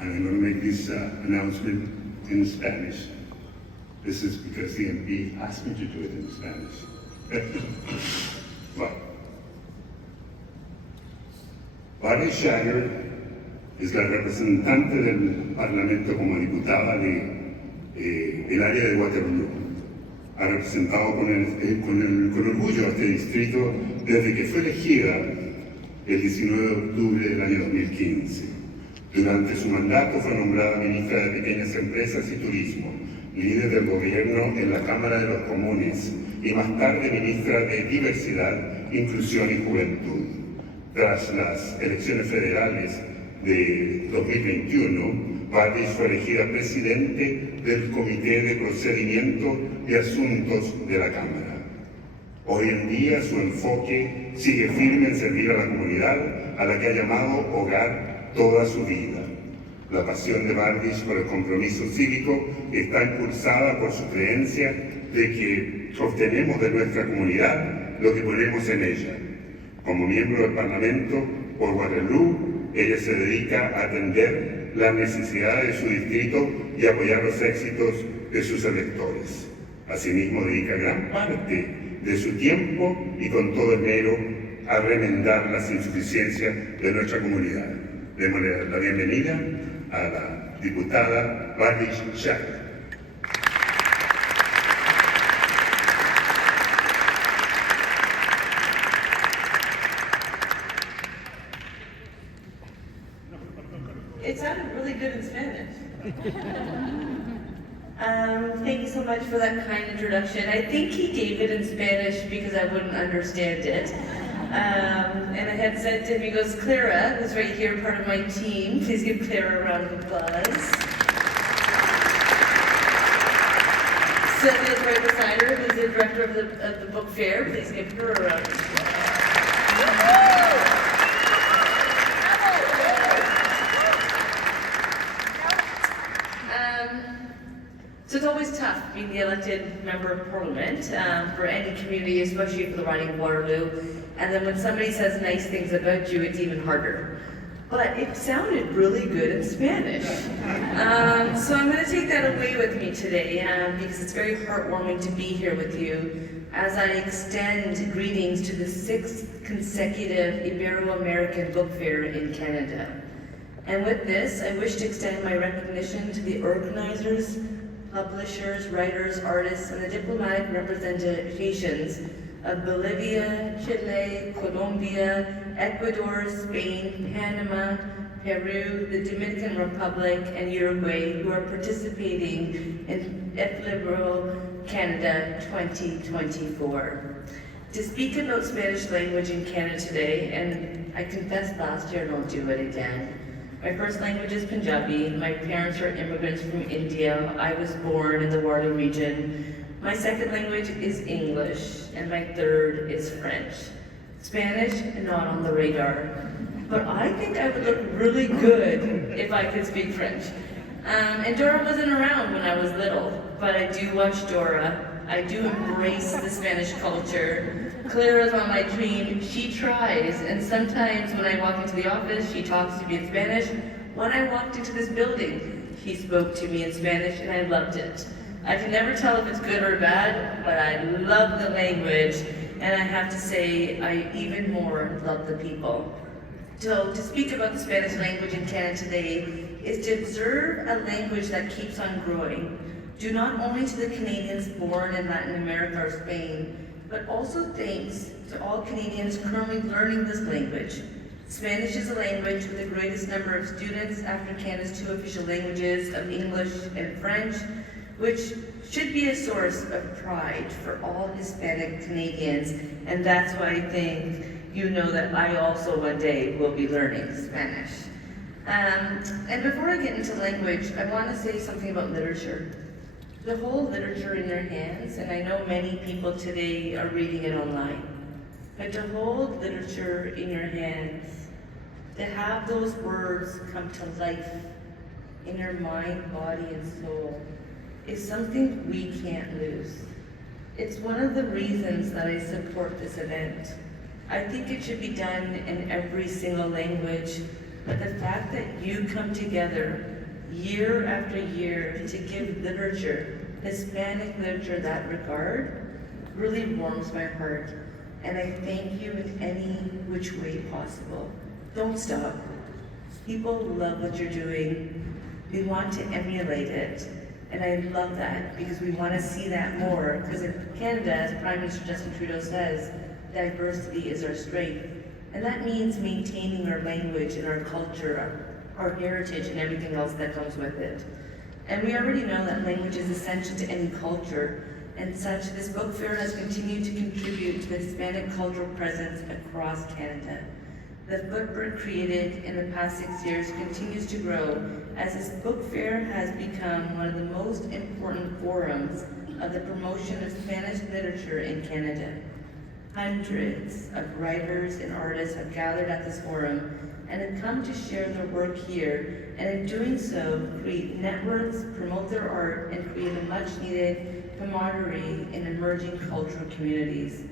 and I'm going to make this announcement in Spanish. This is because the MP asked me to do it in Spanish. Well, Bardish Chagger es la representante del Parlamento como diputada del área de Waterloo. Ha representado con orgullo a este distrito desde que fue elegida el 19 de octubre del año 2015. Durante su mandato fue nombrada ministra de Pequeñas Empresas y Turismo, líder del gobierno en la Cámara de los Comunes y más tarde ministra de Diversidad, Inclusión y Juventud. Tras las elecciones federales de 2021, Bardish fue elegida presidente del Comité de Procedimiento y Asuntos de la Cámara. Hoy en día su enfoque sigue firme en servir a la comunidad a la que ha llamado hogar toda su vida. La pasión de Bardish por el compromiso cívico está impulsada por su creencia de que obtenemos de nuestra comunidad lo que ponemos en ella. Como miembro del Parlamento por Waterloo, ella se dedica a atender las necesidades de su distrito y apoyar los éxitos de sus electores. Asimismo, dedica gran parte de su tiempo y con todo esmero a remendar las insuficiencias de nuestra comunidad. Démosle la bienvenida a la diputada Bardish Chagger. It sounded really good in Spanish. Thank you so much for that kind introduction. I think he gave it in Spanish because I wouldn't understand it. And I had said to him, he goes, Clara, who's right here, part of my team. Please give Clara a round of applause. Sylvia's right beside her, who's the director of the book fair. Please give her a round of applause. So it's always tough being the elected member of Parliament for any community, especially for the riding of Waterloo. And then when somebody says nice things about you, it's even harder. But it sounded really good in Spanish. So I'm going to take that away with me today because it's very heartwarming to be here with you as I extend greetings to the 6th consecutive Iberoamerican Book Fair in Canada. And with this, I wish to extend my recognition to the organizers, publishers, writers, artists, and the diplomatic representations of Bolivia, Chile, Colombia, Ecuador, Spain, Panama, Peru, the Dominican Republic, and Uruguay who are participating in FILibro Canada 2024. To speak about Spanish language in Canada today, and I confessed last year and I'll do it again. My first language is Punjabi. My parents are immigrants from India. I was born in the Waterloo region. My second language is English, and my third is French. Spanish, not on the radar. But I think I would look really good if I could speak French. And Dora wasn't around when I was little, but I do watch Dora. I do embrace the Spanish culture. Clara's on my dream. She tries, and sometimes when I walk into the office, she talks to me in Spanish. When I walked into this building, she spoke to me in Spanish, and I loved it. I can never tell if it's good or bad, but I love the language, and I have to say, I even more love the people. So to speak about the Spanish language in Canada today is to observe a language that keeps on growing, due not only to the Canadians born in Latin America or Spain, but also thanks to all Canadians currently learning this language. Spanish is a language with the greatest number of students after Canada's 2 official languages of English and French, which should be a source of pride for all Hispanic Canadians, and that's why I think you know that I also one day will be learning Spanish. And before I get into language, I want to say something about literature. The whole literature in your hands, and I know many people today are reading it online, but to hold literature in your hands, to have those words come to life in your mind, body, and soul, is something we can't lose. It's one of the reasons that I support this event. I think it should be done in every single language, But the fact that you come together year after year to give literature, Hispanic literature, that regard, really warms my heart. And I thank you in any which way possible. Don't stop. People love what you're doing. We want to emulate it. And I love that because we want to see that more. Because in Canada, as Prime Minister Justin Trudeau says, diversity is our strength. And that means maintaining our language and our culture, our heritage and everything else that comes with it. And we already know that language is essential to any culture. And such, this book fair has continued to contribute to the Hispanic cultural presence across Canada. The footprint created in the past 6 years continues to grow as this book fair has become one of the most important forums of the promotion of Spanish literature in Canada. Hundreds of writers and artists have gathered at this forum and have come to share their work here, and in doing so, create networks, promote their art, and create a much-needed camaraderie in emerging cultural communities.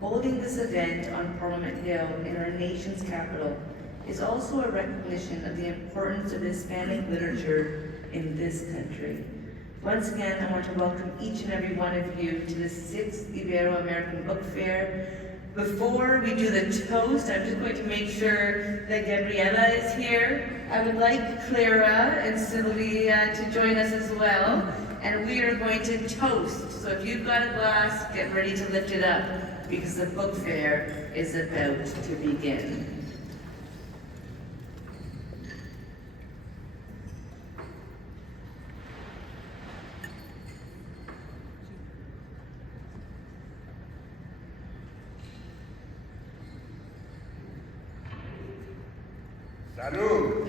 Holding this event on Parliament Hill in our nation's capital is also a recognition of the importance of Hispanic literature in this country. Once again, I want to welcome each and every one of you to the 6th Iberoamerican Book Fair. Before we do the toast, I'm just going to make sure that Gabriela is here. I would like Clara and Sylvia to join us as well. And we are going to toast. So if you've got a glass, get ready to lift it up because the book fair is about to begin. Salud.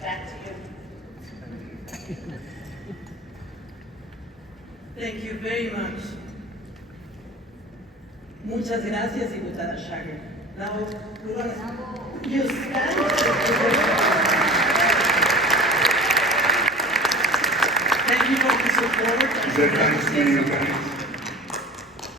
Back to you. Thank you very much. Muchas gracias, diputada Chagger. Now, we're going to use that. Thank you for the support. Is that nice, Mayor?